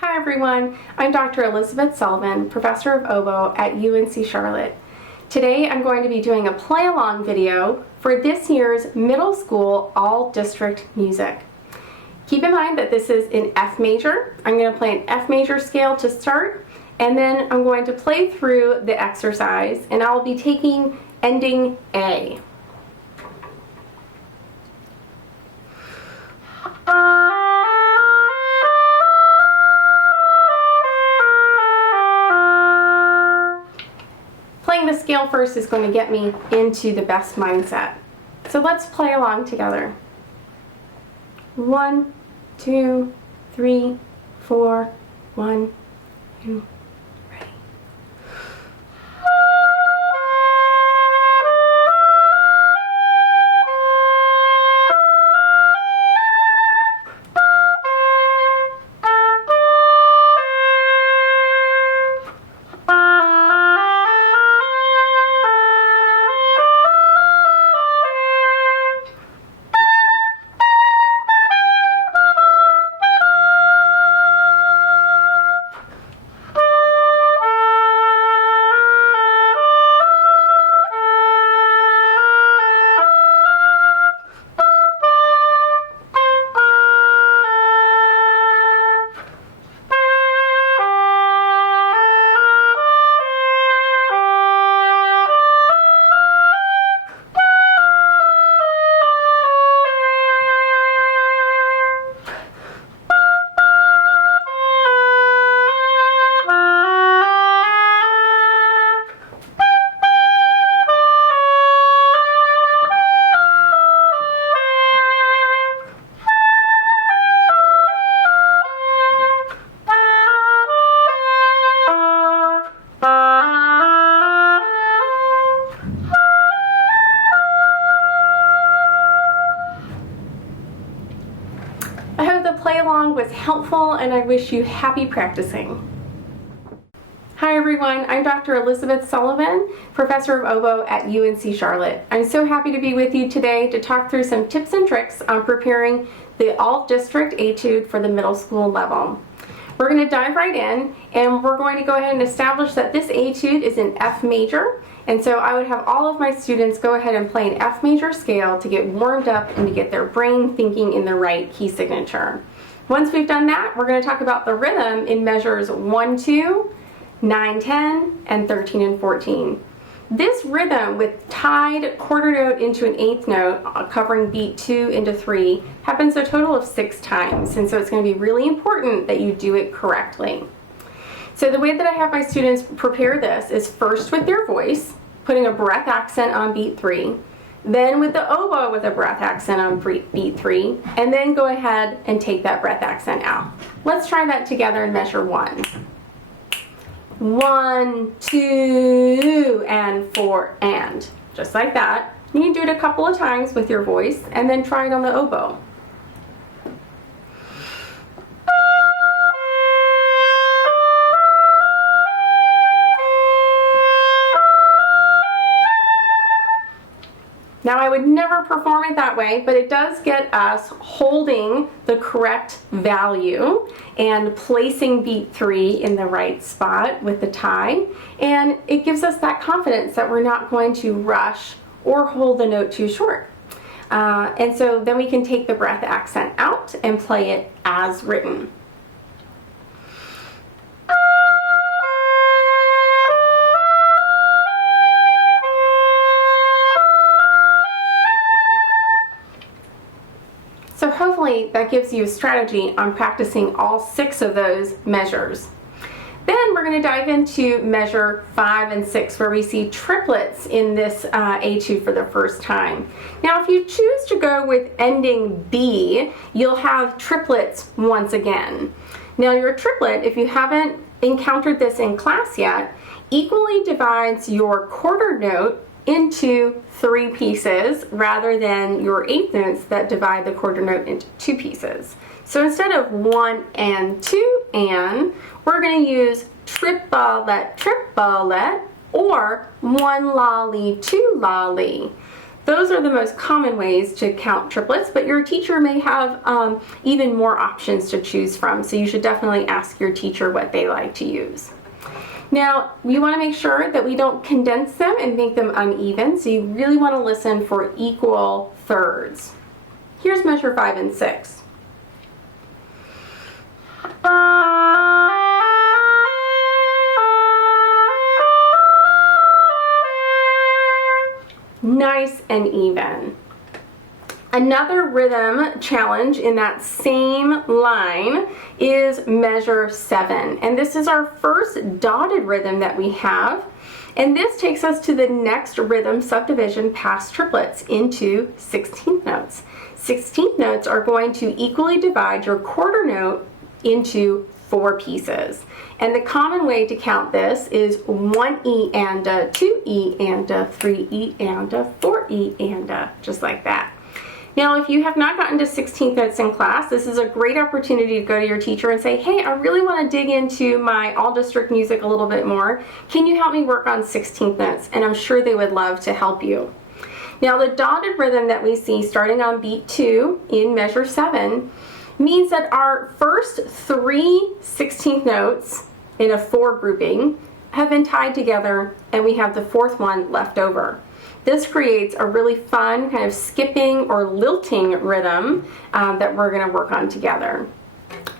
Hi everyone, I'm Dr. Elizabeth Sullivan, Professor of Oboe at UNC Charlotte. Today I'm going to be doing a play-along video for this year's middle school all-district music. Keep in mind that this is in F major. I'm going to play an F major scale to start, and then I'm going to play through the exercise, and I'll be taking ending A. Playing the scale first is going to get me into the best mindset. So let's play along together. 1, 2, 3, 4, 1, 2, ready. I hope the play along was helpful, and I wish you happy practicing. Hi everyone, I'm Dr. Elizabeth Sullivan, Professor of Oboe at UNC Charlotte. I'm so happy to be with you today to talk through some tips and tricks on preparing the all-district etude for the middle school level. We're going to dive right in, and we're going to go ahead and establish that this etude is in F major, and so I would have all of my students go ahead and play an F major scale to get warmed up and to get their brain thinking in the right key signature. Once we've done that, we're going to talk about the rhythm in measures 1, 2, 9, 10, and 13 and 14. This rhythm with tied quarter note into an eighth note, covering beat 2 into 3, happens a total of 6 times, and so it's going to be really important that you do it correctly. So the way that I have my students prepare this is first with their voice, putting a breath accent on beat 3, then with the oboe with a breath accent on beat 3, and then go ahead and take that breath accent out. Let's try that together in measure 1. 1, 2, and 4, and. Just like that. You can do it a couple of times with your voice, and then try it on the oboe. Now, I would never perform it that way, but it does get us holding the correct value and placing beat 3 in the right spot with the tie, and it gives us that confidence that we're not going to rush or hold the note too short. And so then we can take the breath accent out and play it as written. So hopefully that gives you a strategy on practicing all 6 of those measures. Then we're going to dive into measure 5 and 6, where we see triplets in this etude for the first time. Now, if you choose to go with ending B, you'll have triplets once again. Now, your triplet, if you haven't encountered this in class yet, equally divides your quarter note into 3 pieces rather than your eighth notes that divide the quarter note into 2 pieces. So instead of 1 and 2 and, we're going to use triplet, triplet, or 1 lolly, 2 lolly. Those are the most common ways to count triplets, but your teacher may have even more options to choose from, so you should definitely ask your teacher what they like to use. Now, we want to make sure that we don't condense them and make them uneven, so you really want to listen for equal thirds. Here's measure 5 and 6. Nice and even. Another rhythm challenge in that same line is measure 7, and this is our first dotted rhythm that we have, and this takes us to the next rhythm subdivision past triplets into 16th notes. 16th notes are going to equally divide your quarter note into 4 pieces. And the common way to count this is 1 E and a, 2 E and a, 3 E and a, 4 E and a, just like that. Now, if you have not gotten to 16th notes in class, this is a great opportunity to go to your teacher and say, hey, I really want to dig into my all-district music a little bit more. Can you help me work on 16th notes? And I'm sure they would love to help you. Now, the dotted rhythm that we see starting on beat 2 in measure 7 means that our first 3 16th notes in a 4 grouping have been tied together, and we have the 4th one left over. This creates a really fun kind of skipping or lilting rhythm that we're going to work on together.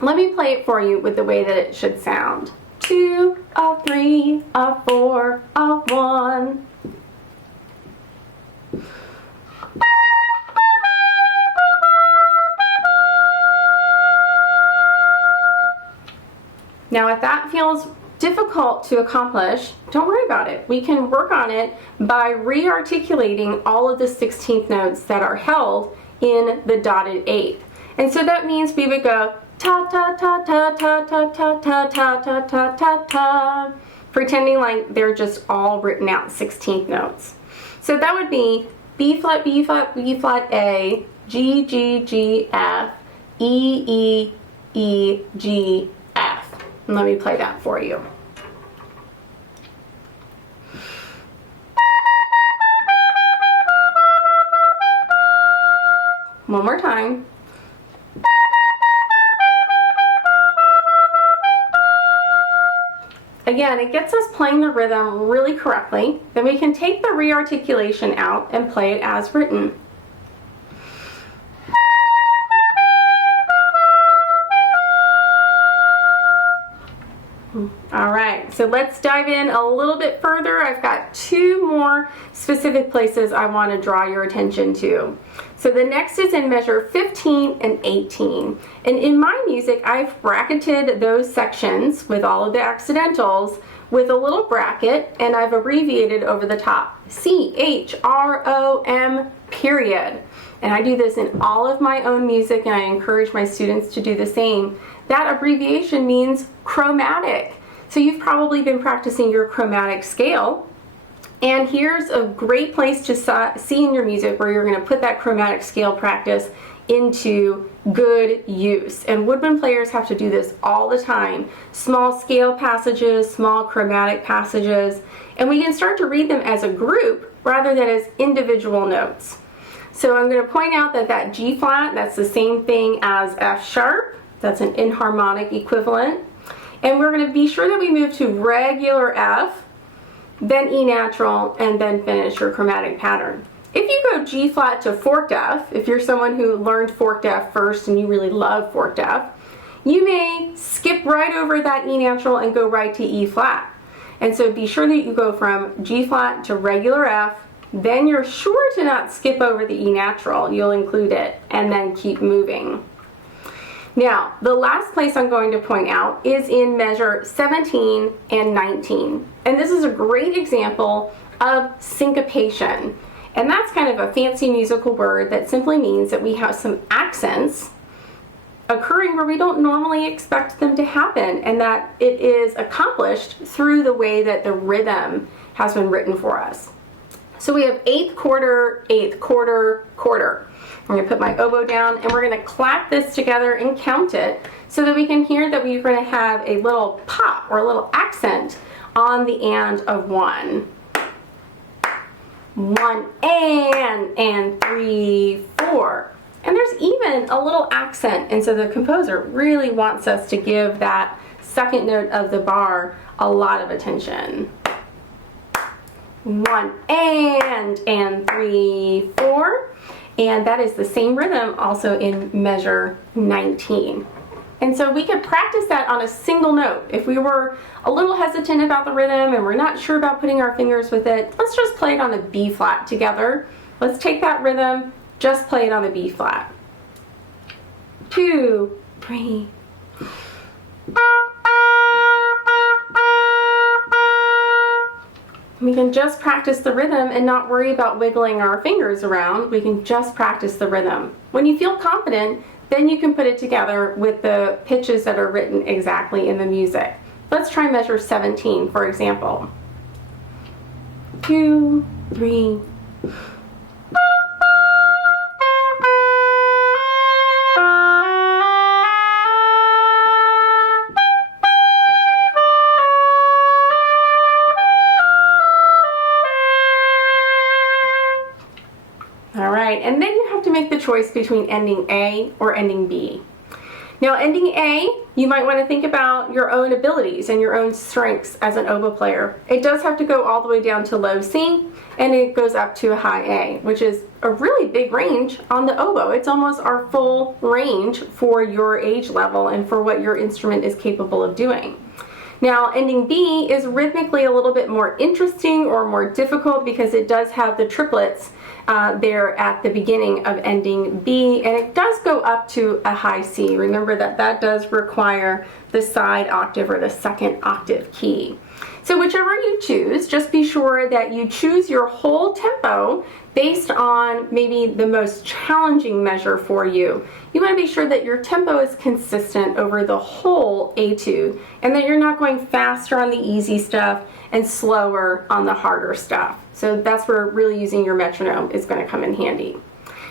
Let me play it for you with the way that it should sound. 2, a 3, a 4, a 1. Now, if that feels difficult to accomplish, don't worry about it. We can work on it by re-articulating all of the 16th notes that are held in the dotted eighth. And so that means we would go ta ta ta ta ta ta ta ta ta ta ta ta ta, pretending like they're just all written out 16th notes. So that would be B flat, B flat, B flat, A, G, G, G, F, E, E, E, G, F. And let me play that for you. One more time. Again, it gets us playing the rhythm really correctly. Then we can take the re-articulation out and play it as written. All right, so let's dive in a little bit further. I've got 2 more specific places I want to draw your attention to. So the next is in measure 15 and 18. And in my music, I've bracketed those sections with all of the accidentals with a little bracket, and I've abbreviated over the top, CHROM period. And I do this in all of my own music, and I encourage my students to do the same. That abbreviation means chromatic. So you've probably been practicing your chromatic scale, and here's a great place to see in your music where you're going to put that chromatic scale practice into good use. And woodwind players have to do this all the time. Small scale passages, small chromatic passages, and we can start to read them as a group rather than as individual notes. So I'm going to point out that that G flat, that's the same thing as F sharp. That's an enharmonic equivalent. And we're going to be sure that we move to regular F, then E natural, and then finish your chromatic pattern. If you go G flat to forked F, if you're someone who learned forked F first and you really love forked F, you may skip right over that E natural and go right to E flat. And so be sure that you go from G flat to regular F, then you're sure to not skip over the E natural. You'll include it and then keep moving. Now, the last place I'm going to point out is in measure 17 and 19. And this is a great example of syncopation. And that's kind of a fancy musical word that simply means that we have some accents occurring where we don't normally expect them to happen, and that it is accomplished through the way that the rhythm has been written for us. So we have eighth quarter, quarter. I'm going to put my oboe down, and we're going to clap this together and count it so that we can hear that we're going to have a little pop or a little accent on the and of 1. 1 and 3, 4. And there's even a little accent, and so the composer really wants us to give that second note of the bar a lot of attention. 1 and 3, 4. And that is the same rhythm also in measure 19. And so we could practice that on a single note. If we were a little hesitant about the rhythm and we're not sure about putting our fingers with it, let's just play it on the B flat together. Let's take that rhythm, just play it on the B flat. 2, 3. We can just practice the rhythm and not worry about wiggling our fingers around. We can just practice the rhythm. When you feel confident, then you can put it together with the pitches that are written exactly in the music. Let's try measure 17, for example. 2, 3. All right, and then you have to make the choice between ending A or ending B. Now, ending A, you might want to think about your own abilities and your own strengths as an oboe player. It does have to go all the way down to low C, and it goes up to a high A, which is a really big range on the oboe. It's almost our full range for your age level and for what your instrument is capable of doing. Now, ending B is rhythmically a little bit more interesting or more difficult because it does have the triplets there at the beginning of ending B, and it does go up to a high C. Remember that that does require the side octave or the second octave key. So whichever you choose, just be sure that you choose your whole tempo based on maybe the most challenging measure for you. You want to be sure that your tempo is consistent over the whole etude and that you're not going faster on the easy stuff and slower on the harder stuff. So that's where really using your metronome is going to come in handy.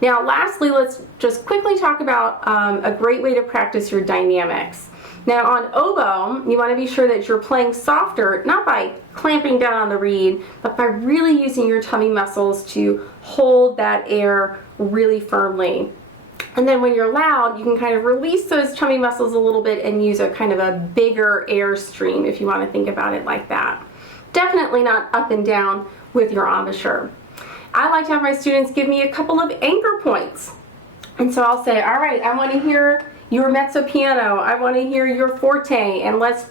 Now lastly, let's just quickly talk about a great way to practice your dynamics. Now on oboe, you want to be sure that you're playing softer, not by clamping down on the reed, but by really using your tummy muscles to hold that air really firmly. And then when you're loud, you can kind of release those tummy muscles a little bit and use a kind of a bigger air stream if you want to think about it like that. Definitely not up and down with your embouchure. I like to have my students give me a couple of anchor points. And so I'll say, all right, I want to hear your mezzo piano, I want to hear your forte, and let's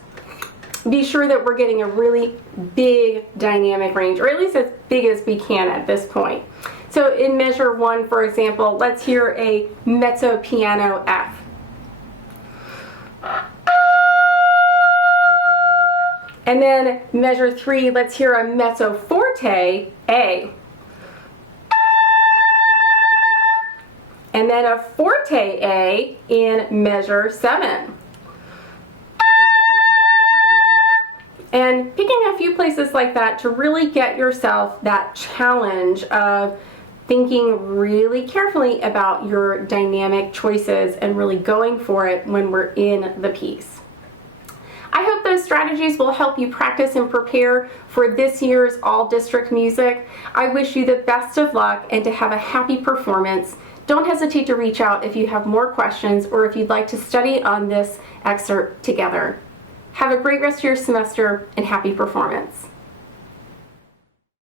be sure that we're getting a really big dynamic range, or at least as big as we can at this point. So in measure 1, for example, let's hear a mezzo piano F. And then measure 3, let's hear a mezzo forte A. And then a forte A in measure 7. And picking a few places like that to really get yourself that challenge of thinking really carefully about your dynamic choices and really going for it when we're in the piece. I hope those strategies will help you practice and prepare for this year's All District Music. I wish you the best of luck and to have a happy performance. Don't hesitate to reach out if you have more questions or if you'd like to study on this excerpt together. Have a great rest of your semester and happy performance.